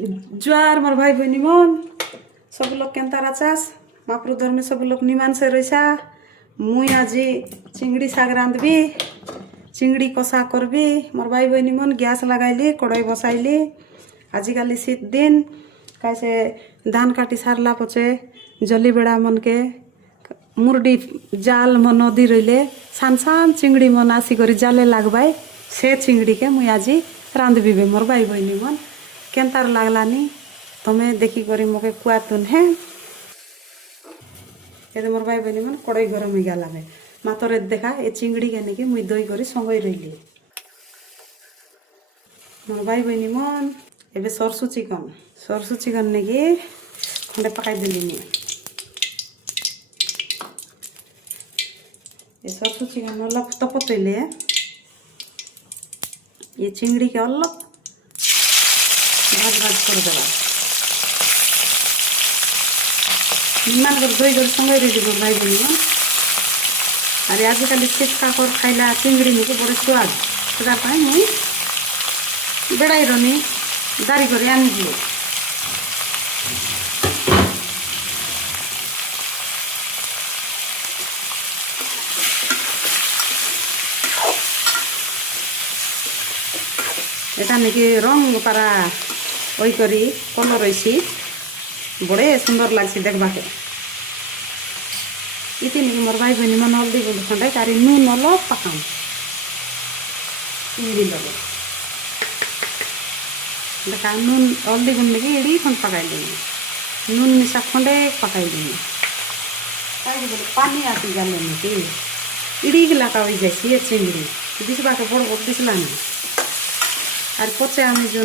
जुआर मोर भाई बहनी मन सब लोग केन्तार आचास मापुर धर्मे सब लोग निमान से रहीसा मुई আজি चिंगड़ी शाग रांधबी चिंगड़ी कषा करबी मोर भाई बहनी मन गैस लगाइली कड़ाई बसाइली आजिकाली शीत दिन कैसे धान काटी सारला पचे जली बेड़ा मन के मुरडी जाल मन नदी रहिले सान सान चिंगड़ी मन आसिक जाले लागबाई से चिंगड़ी के मुई আজি रांधबी बे मोर भाई बहनी मन केन्तार लागलानी तमें देखी करी मोके कुआतुन है ये मोर भाई बहनी मन कड़ाई गरम हो गला है मातरे देखा ये चिंगड़ी के नेकी मुई दई करी संगई रही मोर भाई बहनी मन एबे सरसु चिकन नेकी खंडे पकाई देली नी ये सरसु चिकन अलग तपतले ये चिंगड़ी के अलग भाज कर देवा निमान कर दई कर संगे रही मोर भाई बहनी मन अरे आजिकल शीत काकर खाइला चिंगड़ी निके बड़े स्वाद से मुई बेड़ाई रनी दारी कर आनिली এটা নাকি রং পারা ওই করি কলর হয়েছি বড়ে সুন্দর লাগছে দেখবাকে ইতি নাকি মোর ভাই বহনী মানে হলদি গুঁড়ো খন্ডাই তার নুন অলপ পাকাম চিংড়ি লগে দেখা নুন হলদি গুঁড়ো নাকি এড়ি খন পাকাই দিন নুন মিশা খন্ডে পাকাই দিন তাই বলে পানি আসি গেল নাকি ইড়ি গিলাকা হয়ে যাইছি এ চিংড়ি দিসবাকে বড় বড় দিসলা না আর পচে আমি যে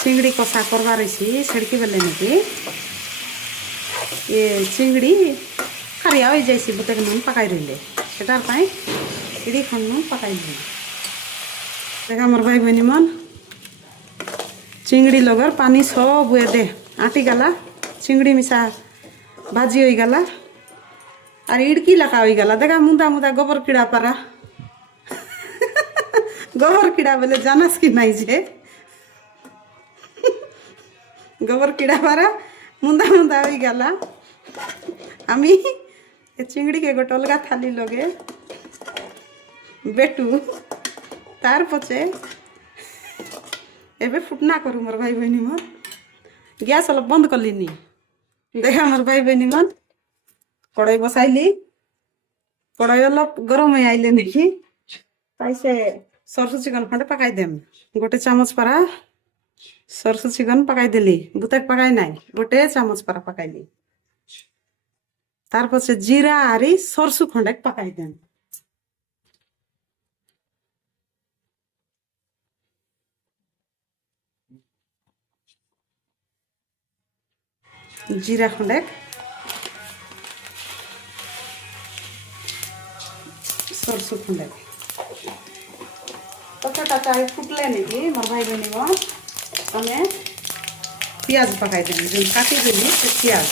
চিংড়ি কষা করবার রয়েছি সেড়কি বেলে নাকি এ চিংড়ি খারিয়া হয়ে যাইছি বুতে নুন পাকাই রইলে সেটার পাই এড়ি খান নুন পাকাই দিই দেখা আমার ভাই বহনী মন চিংড়ি লগর পানি সব বুয়ে দে আটি গলা চিংড়ি মিশা ভাজি হয়ে গলা আর ইড়কি লাকা হয়ে গলা দেখা মুদা মুদা গোবর কিড়া পারা গোবর কিড়া বলে জানাস কি নাই যে গোবর কিড়া পারা মুদা মুদা হয়ে গেলা আমি চিংড়ি কে গোটে অলগা থালি লগে বেটু তার পছে এবে ফুটনা করু মোর ভাই বহনী মন গ্যাস অলপ বন্ধ করলিনি দেখা মোর ভাই বহনী মন কড়াই বসাইলি কড়াই অলপ গরম হয়ে আইলে নাকি তাই সে सरसु चिकन खंडे पकाई देम गोटे चामच पारा सरसु चिकन पकाई देली बुतक पकाई नाई गोटे चामच पारा पकाईली तार पछे जीरा आरी सरसु खंडे पकाई देम जीरा खंडे सरसु खंडे ततटा चाय फुटले नाकि मोर भाई बहनी मन तमें पियाज पकाई देनी जो काटी देनी से पियाज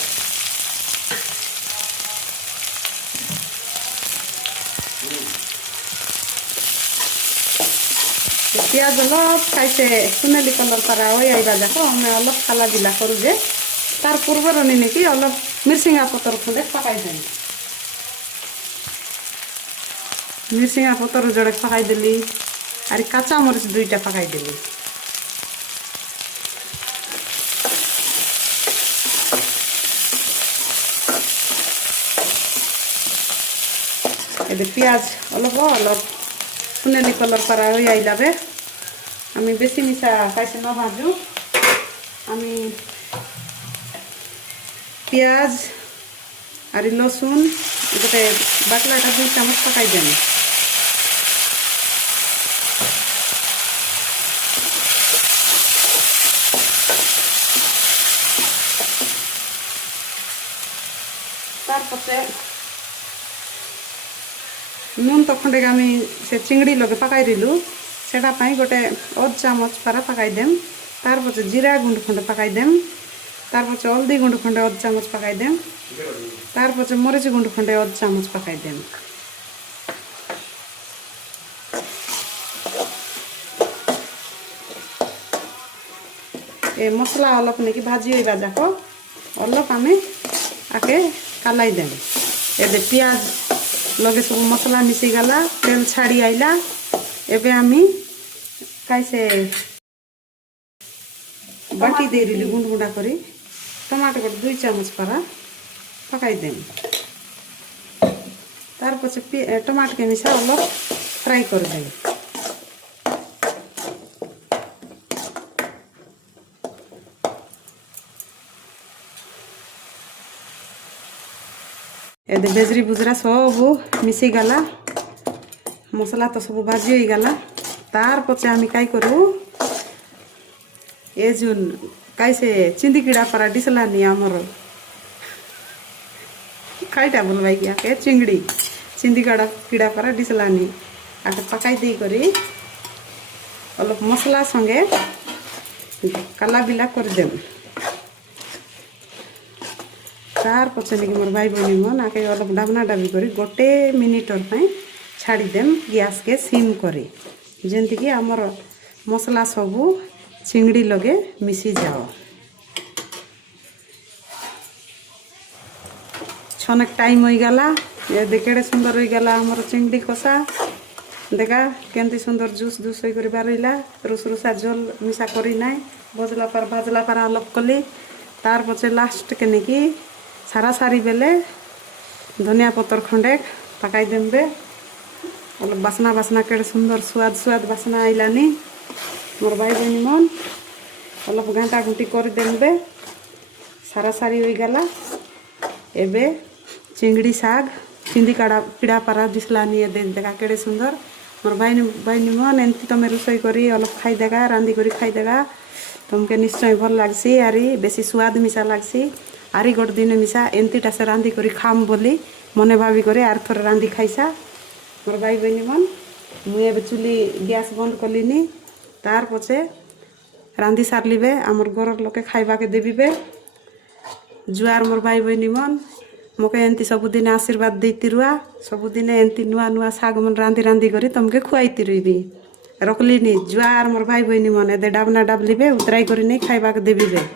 पियाज अलग कैसे सुनेली कलर पारा हो आइबा जाको हमें अलग खाला दिला करू जे तार पूर्व रनी नाकि अलग मिर्सिंगा पतर खंडे पकाई देनी मिर्सिंगा पतर जड़े पकाई देली আর কাঁচা মরিচ দুইটা পাকাই দিলি এদের পেঁয়াজ অলপ অলপ সুনেলি কলর করা হয়ে আইলাবে আমি বেশি মিশা পাইছে না ভাজু আমি পেঁয়াজ আর লসুন গোটে বাটলাটা 2 চামচ পাকাই দেন নুন তো খন্ডে আমি সে চিংড়ি লগে পকাই দিলু সেটা পাই গোটে অধ চামচ পারা পকাই দেম তার পছে জিরা গুঁড় খন্ডে পকাই দেম তার পছে হলদি গুঁড় খন্ডে অধ চামচ পকাই দেম তার পছে মরিচ গুঁড় খন্ডে অধ চামচ পকাই দেম ए मसला अलग नहीं कि भाजी होगा जाक अलग आम आके कालाई देम ए पियाज लगे सब मसला मिसी गला तेल छाड़ी आइला एबे आमी कैसे बाटी दे रही गुंड गुंडा करी टमाटर को 2 चामच परा पकाई देम तार पछे टमाटर के मिसा अलग फ्राई कर दे एदे बेजरी बुजरा सब मिसी गला मसला तो सब भाजी हो गला तार पछे आमी काई करू ए जुन कैसे चिंदी कीड़ा परा डिसला नहीं आमर खाईटा बोलवाई क्या के चिंगड़ी चिंदी कीड़ा परा डिसला नहीं आके पकाई दे करी अलग मसला संगे काला बिला कर देम तार पछे नहीं मोर भाई बहनी मन आके अलग डाबना डाबी करी गोटे मिनिटर पे छाड़ी देम गैस के सिम करी जेंति कि आमर मसला सबू चिंगड़ी लगे मिसी जाओ छनक टाइम हो गला ये देखेड़े सुंदर हो गला हमर चिंगड़ी कषा देखा केंती सुंदर जूस जूस हो कर बारिला रुसरुसा झोल मिसा करी ना भजला पर भाजला पर अलग कली तार पछे लास्ट के नहीं सारा सारी बेले धनिया पतर खंडे पकाई देंबे अलग बासना बासना केड़े सुंदर स्वाद स्वाद बासना आइलानी मोर भाई बहनी मन अलग घंटा घुंटी कर देंबे सारा सारी हो गला एबे चिंगड़ी साग चिंदी काड़ा पीड़ा पारा दिसलानी देखा केड़े सुंदर मोर भाई बहनी मन एमती तुम रोसई करी अलग खाई देगा रांधी करी खाई देगा तुमके निश्चय भल लगसी आरी बेसी स्वाद मिसा लगसी आरी गोटे दिन मिसा एमतीटा से रांधी करी खाम बोली मने भावी करे आर थोड़े रांधी खाईसा मोर भाई बहनी मन मुझे चुली गैस बंद कलिनी तार पछे रांधी सारली बे आमर घर लोके खाइबा के देवी बे जुआर मोर भाई बहनी मन मोके एंती सबुदिन आशीर्वाद देती रुआ सबुदिन एंती नुआ नुआ साग मन रांधी रांधी करी तुमके खुआईती रही रखली जुआर मोर भाई बहनी मन एदे डाबना डाबली बे उतराई करी नहीं खाइबा के देवी बे।